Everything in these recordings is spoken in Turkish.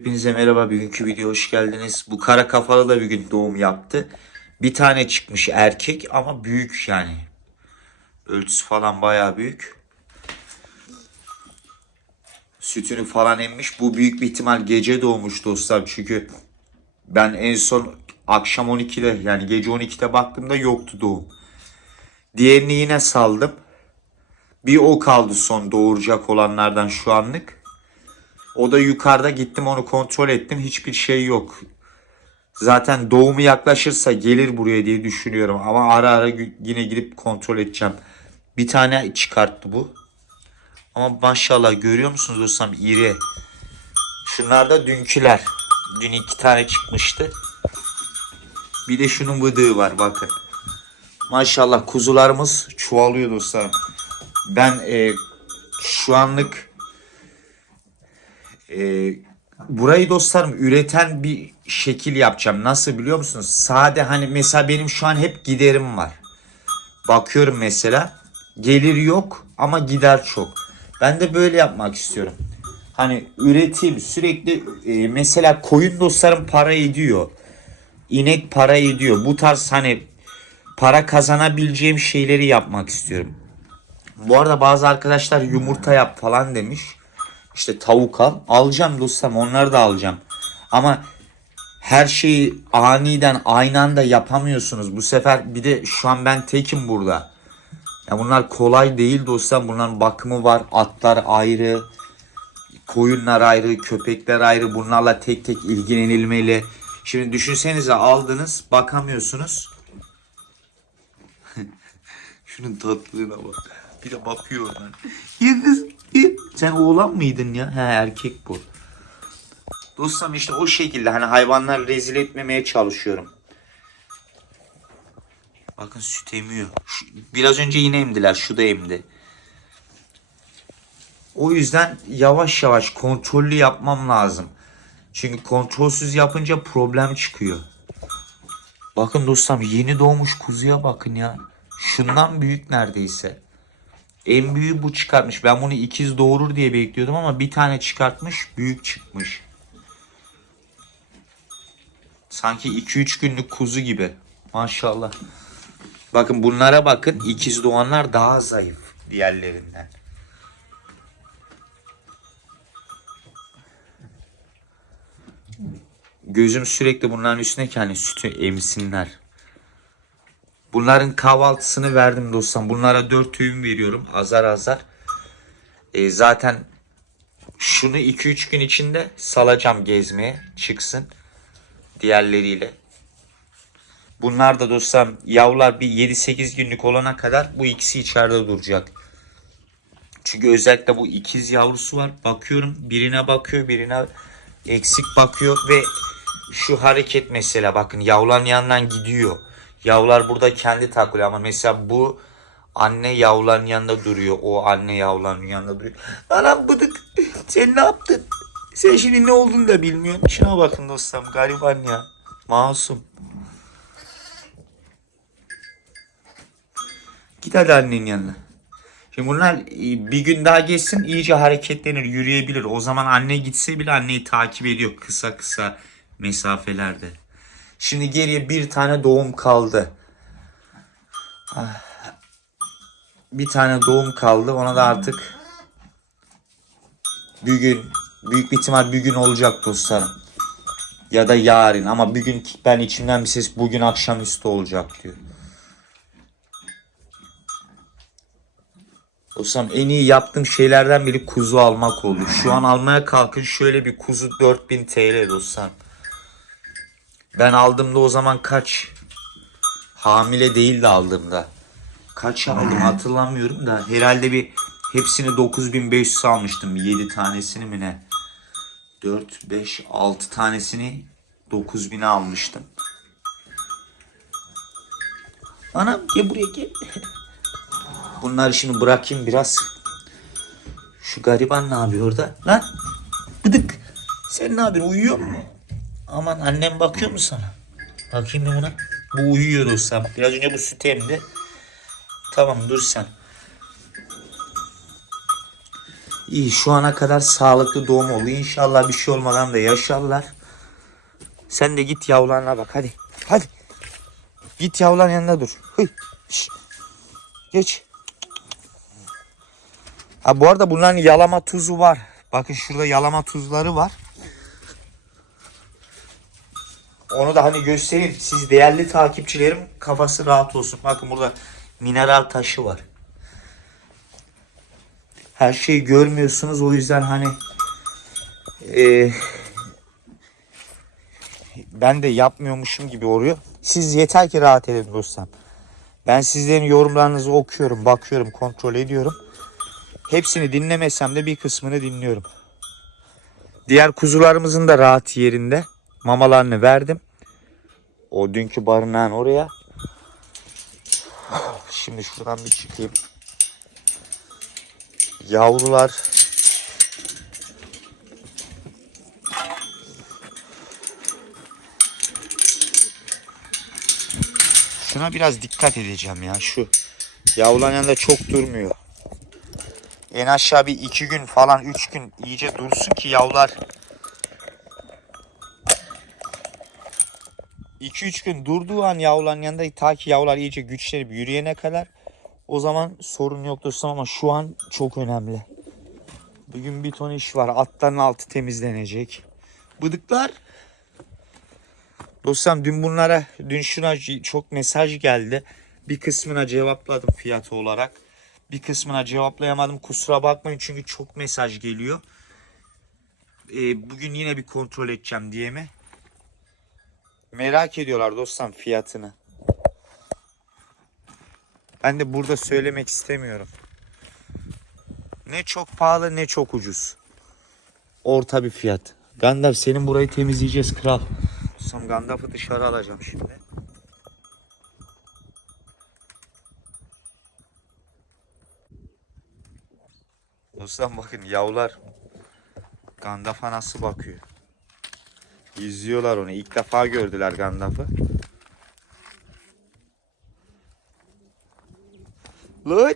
Hepinize merhaba. Bugünkü video hoş geldiniz. Bu kara kafalı da bir gün doğum yaptı. Bir tane çıkmış erkek ama büyük yani. Ölçüsü falan bayağı büyük. Sütünü falan emmiş. Bu büyük bir ihtimal gece doğmuş dostlar. Çünkü ben en son akşam 12'de yani gece 12'de baktığımda yoktu doğum. Diğerini yine saldım. Bir o kaldı son doğuracak olanlardan şu anlık. O da yukarıda gittim onu kontrol ettim. Hiçbir şey yok. Zaten doğumu yaklaşırsa gelir buraya diye düşünüyorum. Ama ara ara yine gidip kontrol edeceğim. Bir tane çıkarttı bu. Ama maşallah görüyor musunuz dostum iri. Şunlar da dünküler. Dün iki tane çıkmıştı. Bir de şunun bıdığı var bakın. Maşallah kuzularımız çoğalıyor dostlarım. Ben e, şu anlık e, burayı dostlarım üreten bir şekil yapacağım. Nasıl biliyor musunuz? Sade hani mesela benim şu an hep giderim var. Bakıyorum mesela gelir yok ama gider çok. Ben de böyle yapmak istiyorum. Hani üretim sürekli e, mesela koyun dostlarım para ediyor. İnek para ediyor. Bu tarz hani para kazanabileceğim şeyleri yapmak istiyorum. Bu arada bazı arkadaşlar yumurta yap falan demiş. İşte tavuk al. Alacağım dostum onları da alacağım. Ama her şeyi aniden aynı anda yapamıyorsunuz. Bu sefer bir de şu an ben tekim burada. Ya bunlar kolay değil dostum. Bunların bakımı var. Atlar ayrı. Koyunlar ayrı. Köpekler ayrı. Bunlarla tek tek ilgilenilmeli. Şimdi düşünsenize aldınız bakamıyorsunuz. Şunun tatlılığına bak. Bir de bakıyor lan. Ya. Sen oğlan mıydın ya? He erkek bu. Dostum işte o şekilde hani hayvanlar rezil etmemeye çalışıyorum. Bakın süt emiyor. Şu- biraz önce yine emdiler. Şu da emdi. O yüzden yavaş yavaş kontrollü yapmam lazım. Çünkü kontrolsüz yapınca problem çıkıyor. Bakın dostum yeni doğmuş kuzuya bakın ya. Şundan büyük neredeyse. En büyüğü bu çıkartmış. Ben bunu ikiz doğurur diye bekliyordum ama bir tane çıkartmış büyük çıkmış. Sanki 2-3 günlük kuzu gibi. Maşallah. Bakın bunlara bakın. ikiz doğanlar daha zayıf diğerlerinden. Gözüm sürekli bunların üstüne ki hani sütü emsinler. Bunların kahvaltısını verdim dostum. Bunlara 4 öğün veriyorum azar azar. E, zaten şunu 2-3 gün içinde salacağım gezmeye çıksın diğerleriyle. Bunlar da dostum yavrular bir 7-8 günlük olana kadar bu ikisi içeride duracak. Çünkü özellikle bu ikiz yavrusu var. Bakıyorum birine bakıyor birine eksik bakıyor ve şu hareket mesela bakın yavruların yanından gidiyor. Yavrular burada kendi takılıyor ama mesela bu anne yavruların yanında duruyor. O anne yavruların yanında duruyor. Anam bıdık sen ne yaptın? Sen şimdi ne olduğunu da bilmiyorsun. Şuna bakın dostum gariban ya. Masum. Git hadi annenin yanına. Şimdi bunlar e, bir gün daha geçsin iyice hareketlenir, yürüyebilir. O zaman anne gitse bile anneyi takip ediyor kısa kısa mesafelerde. Şimdi geriye bir tane doğum kaldı. Ah. Bir tane doğum kaldı. Ona da artık bir gün, büyük bir ihtimal bir gün olacak dostlarım. Ya da yarın ama bir gün ben içimden bir ses bugün akşamüstü olacak diyor. Dostum en iyi yaptığım şeylerden biri kuzu almak oldu. Şu an almaya kalkın şöyle bir kuzu 4000 TL dostum. Ben aldığımda o zaman kaç? Hamile değildi aldığımda. Kaç aldım hatırlamıyorum da herhalde bir hepsini 9500 almıştım. 7 tanesini mi ne? 4, 5, 6 tanesini 9000'e almıştım. Anam gel buraya gel. Bunları şimdi bırakayım biraz. Şu gariban ne yapıyor orada? Lan bıdık. Sen ne yapıyorsun? Uyuyor mu? Aman annem bakıyor mu sana? Bakayım bir buna. Bu uyuyor dostum. Biraz önce bu süt emdi. Tamam dur sen. İyi şu ana kadar sağlıklı doğum oldu. İnşallah bir şey olmadan da yaşarlar. Sen de git yavrularına bak hadi. Hadi. Git yavruların yanında dur. Hıy. Şş. Geç. Ha bu arada bunların yalama tuzu var. Bakın şurada yalama tuzları var. Onu da hani göstereyim. Siz değerli takipçilerim kafası rahat olsun. Bakın burada mineral taşı var. Her şeyi görmüyorsunuz. O yüzden hani e, ben de yapmıyormuşum gibi oluyor. Siz yeter ki rahat edin dostum. Ben sizlerin yorumlarınızı okuyorum, bakıyorum, kontrol ediyorum. Hepsini dinlemesem de bir kısmını dinliyorum. Diğer kuzularımızın da rahat yerinde. Mamalarını verdim. O dünkü barınağın oraya. Şimdi şuradan bir çıkayım. Yavrular Şuna biraz dikkat edeceğim ya. Şu yavruların yanında çok durmuyor. En aşağı bir iki gün falan üç gün iyice dursun ki yavrular 2-3 gün durduğu an yavruların yanında ta ki yavrular iyice güçlenip yürüyene kadar o zaman sorun yok dostum ama şu an çok önemli. Bugün bir ton iş var. Atların altı temizlenecek. Bıdıklar. Dostum dün bunlara, dün şuna çok mesaj geldi. Bir kısmına cevapladım fiyatı olarak. Bir kısmına cevaplayamadım. Kusura bakmayın çünkü çok mesaj geliyor. Ee, bugün yine bir kontrol edeceğim diye mi? Merak ediyorlar dostum fiyatını. Ben de burada söylemek istemiyorum. Ne çok pahalı ne çok ucuz. Orta bir fiyat. Gandalf senin burayı temizleyeceğiz kral. Dostum Gandalf'ı dışarı alacağım şimdi. Dostum bakın yavrular Gandalf'a nasıl bakıyor. İzliyorlar onu. İlk defa gördüler Gandalf'ı. Lan!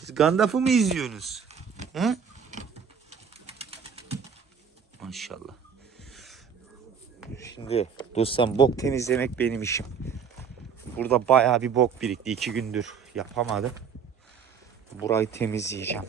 Siz Gandalf'ı mı izliyorsunuz? Hı? Maşallah. Şimdi dostum bok temizlemek benim işim. Burada bayağı bir bok birikti. iki gündür yapamadım. Burayı temizleyeceğim.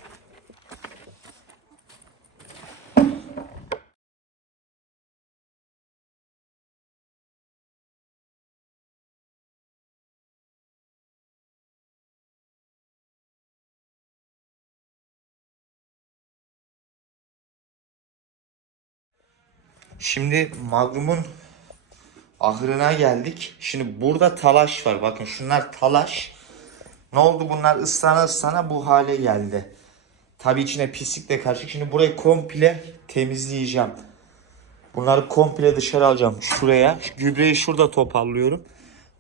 Şimdi Magnum'un ahırına geldik. Şimdi burada talaş var. Bakın şunlar talaş. Ne oldu bunlar ıslana ıslana bu hale geldi. Tabii içine pislik de karışık. Şimdi burayı komple temizleyeceğim. Bunları komple dışarı alacağım. Şuraya. Şu gübreyi şurada toparlıyorum.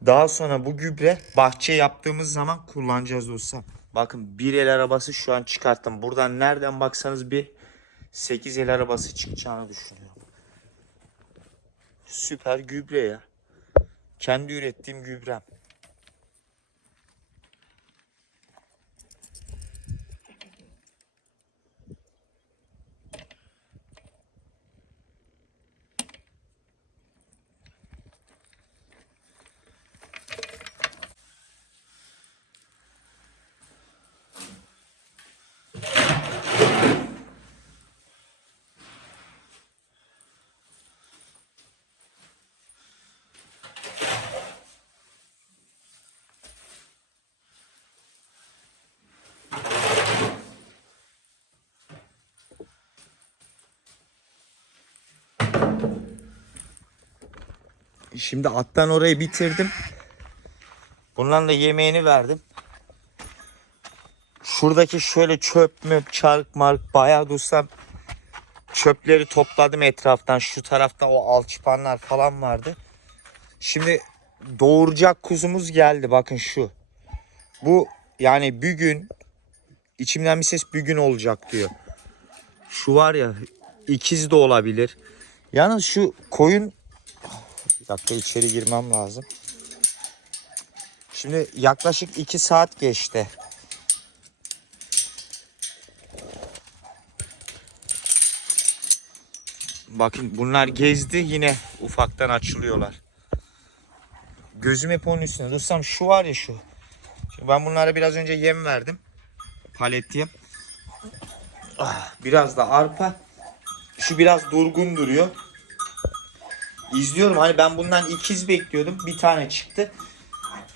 Daha sonra bu gübre bahçe yaptığımız zaman kullanacağız dostum. Bakın bir el arabası şu an çıkarttım. Buradan nereden baksanız bir 8 el arabası çıkacağını düşünüyorum. Süper gübre ya. Kendi ürettiğim gübrem. Şimdi attan orayı bitirdim. Bundan da yemeğini verdim. Şuradaki şöyle çöp möp çarık mark bayağı dostum çöpleri topladım etraftan. Şu tarafta o alçıpanlar falan vardı. Şimdi doğuracak kuzumuz geldi. Bakın şu. Bu yani bir gün içimden bir ses bir gün olacak diyor. Şu var ya ikiz de olabilir. Yalnız şu koyun dakika içeri girmem lazım. Şimdi yaklaşık 2 saat geçti. Bakın bunlar gezdi yine ufaktan açılıyorlar. Gözüm hep onun üstünde. Dostum şu var ya şu. Şimdi ben bunlara biraz önce yem verdim. Palet yem. Ah, biraz da arpa. Şu biraz durgun duruyor. İzliyorum hani ben bundan ikiz bekliyordum. Bir tane çıktı.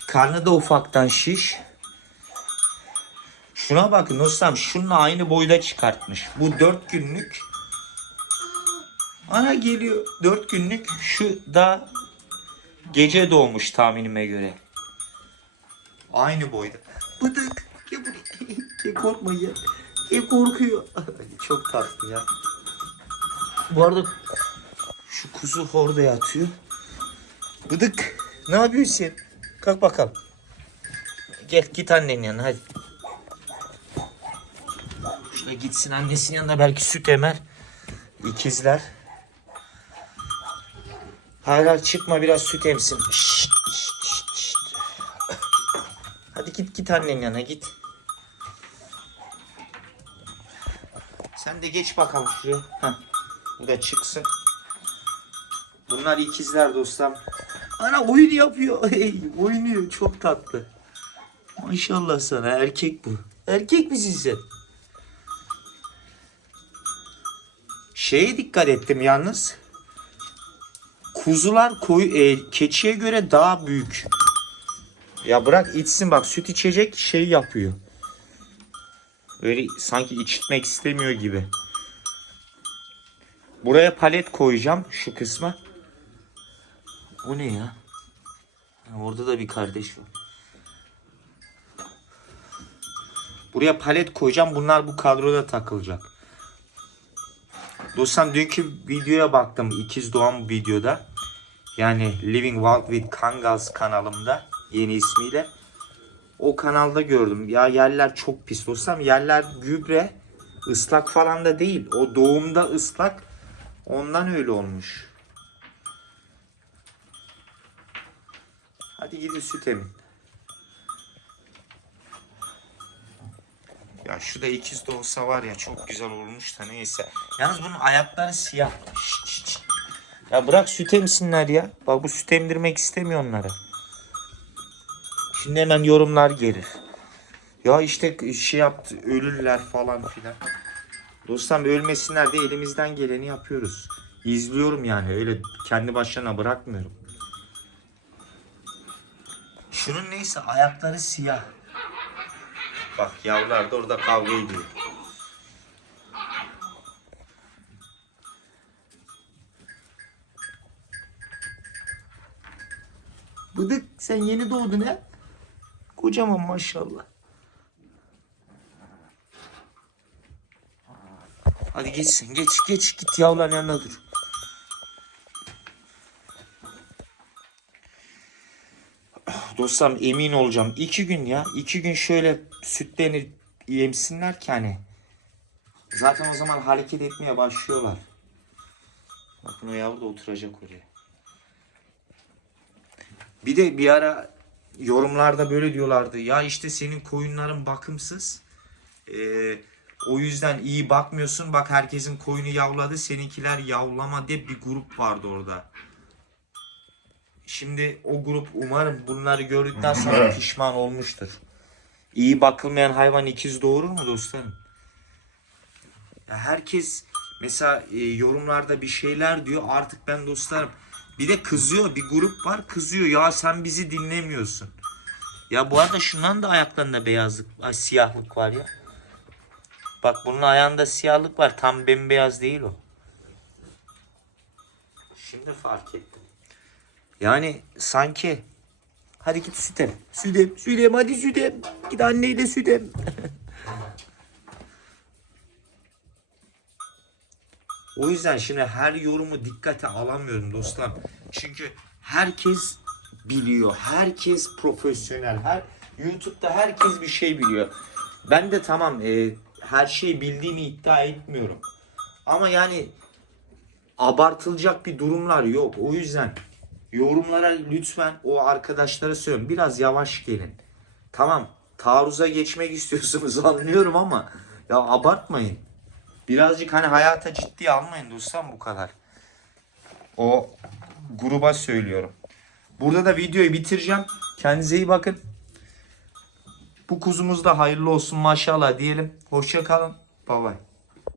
Karnı da ufaktan şiş. Şuna bakın dostum şununla aynı boyda çıkartmış. Bu 4 günlük. Ana geliyor 4 günlük. Şu da gece doğmuş tahminime göre. Aynı boyda. Bıdık. Gel korkma ya. Gel korkuyor. Çok tatlı ya. Bu arada kuzu orada yatıyor. Bıdık. Ne yapıyorsun sen? Kalk bakalım. Gel git annenin yanına hadi. Şuraya gitsin annesinin yanında belki süt emer. İkizler. Hala çıkma biraz süt emsin. Şşt, şşt, şşt, şşt. Hadi git git annenin yanına git. Sen de geç bakalım şuraya. Heh. Bu da çıksın. Bunlar ikizler dostum. Ana oyun yapıyor. Hey, oynuyor. Çok tatlı. Maşallah sana. Erkek bu. Erkek misin sen? Şeye dikkat ettim yalnız. Kuzular koyu, e, keçiye göre daha büyük. Ya bırak içsin bak süt içecek şey yapıyor. Öyle sanki içitmek istemiyor gibi. Buraya palet koyacağım şu kısma. O ne ya? Orada da bir kardeş var. Buraya palet koyacağım. Bunlar bu kadroda takılacak. Dostum dünkü videoya baktım. İkiz doğan videoda. Yani Living Wild with Kangals kanalımda. Yeni ismiyle. O kanalda gördüm. Ya yerler çok pis dostum. Yerler gübre. ıslak falan da değil. O doğumda ıslak. Ondan öyle olmuş. Hadi gidin süt emin. Ya şu da ikiz de olsa var ya çok güzel olmuş da neyse. Yalnız bunun ayakları siyah. Şşt, şşt. Ya bırak süt emsinler ya. Bak bu süt emdirmek istemiyor onları. Şimdi hemen yorumlar gelir. Ya işte şey yaptı ölürler falan filan. Dostum ölmesinler de elimizden geleni yapıyoruz. İzliyorum yani öyle kendi başına bırakmıyorum. Şunun neyse ayakları siyah. Bak yavrular da orada kavga ediyor. Bıdık sen yeni doğdun ha? Kocaman maşallah. Hadi geçsin geç geç git yavruların yanına dur. Dostlarım emin olacağım. iki gün ya. iki gün şöyle sütlerini yemsinler ki hani. Zaten o zaman hareket etmeye başlıyorlar. Bakın o yavru da oturacak oraya. Bir de bir ara yorumlarda böyle diyorlardı. Ya işte senin koyunların bakımsız. Ee, o yüzden iyi bakmıyorsun. Bak herkesin koyunu yavladı. Seninkiler yavlama diye bir grup vardı orada. Şimdi o grup umarım bunları gördükten sonra pişman olmuştur. İyi bakılmayan hayvan ikiz doğurur mu dostlarım? Ya herkes mesela e, yorumlarda bir şeyler diyor. Artık ben dostlarım bir de kızıyor. Bir grup var kızıyor. Ya sen bizi dinlemiyorsun. Ya bu arada şundan da ayaklarında beyazlık, ay, siyahlık var ya. Bak bunun ayağında siyahlık var. Tam bembeyaz değil o. Şimdi fark ettim. Yani sanki hadi git sütem. Sütem, sütem hadi sütem. Git anneyle sütem. o yüzden şimdi her yorumu dikkate alamıyorum dostlar. Çünkü herkes biliyor. Herkes profesyonel. Her YouTube'da herkes bir şey biliyor. Ben de tamam e, her şeyi bildiğimi iddia etmiyorum. Ama yani abartılacak bir durumlar yok. O yüzden yorumlara lütfen o arkadaşlara söylüyorum. Biraz yavaş gelin. Tamam taarruza geçmek istiyorsunuz anlıyorum ama ya abartmayın. Birazcık hani hayata ciddiye almayın dostum bu kadar. O gruba söylüyorum. Burada da videoyu bitireceğim. Kendinize iyi bakın. Bu kuzumuz da hayırlı olsun maşallah diyelim. Hoşça kalın. Bye bye.